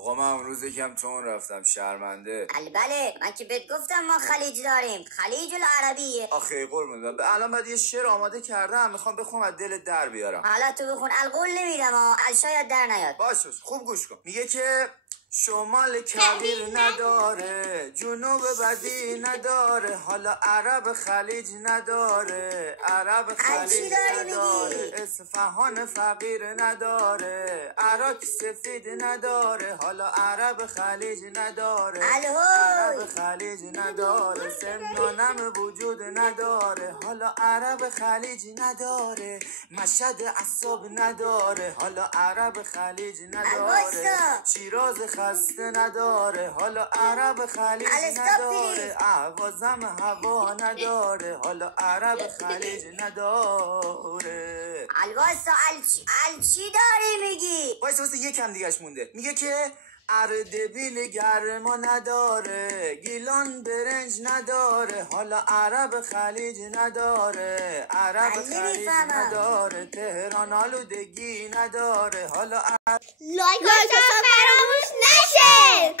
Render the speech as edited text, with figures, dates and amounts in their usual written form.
آقا من اون روز یکم تون رفتم شرمنده. بله من که بهت گفتم ما خلیج داریم، خلیج العربیه. آخه قربون الان بعد یه شعر آماده کردم میخوام بخونم از دل در بیارم. حالا تو بخون، القول نمیدم شاید در نیاد. باشه خوب گوش کن. میگه که شمال کبیر نداره، جنوب بدی نداره، حالا عرب خلیج نداره، عرب خلیج نداره، اصفهان فقیر نداره، عراق سفید نداره، حالا عرب خلیج نداره، عرب خلیج نداره، سمنانم وجود نداره، حالا عرب خلیج نداره، مشهد عصب نداره، حالا عرب خلیج نداره، شیراز خسته نداره، حالا عرب خلیج نداره، اهوازم هوا نداره، حالا عرب خلیج نداره. الواسا چی داری میگی؟ واسه یکم دیگهش مونده. میگه که اردبیل گرما نداره، گیلان برنج نداره، حالا عرب خلیج نداره، عرب خلیج نداره، تهران آلودگی نداره، حالا لایک فراموش نشه.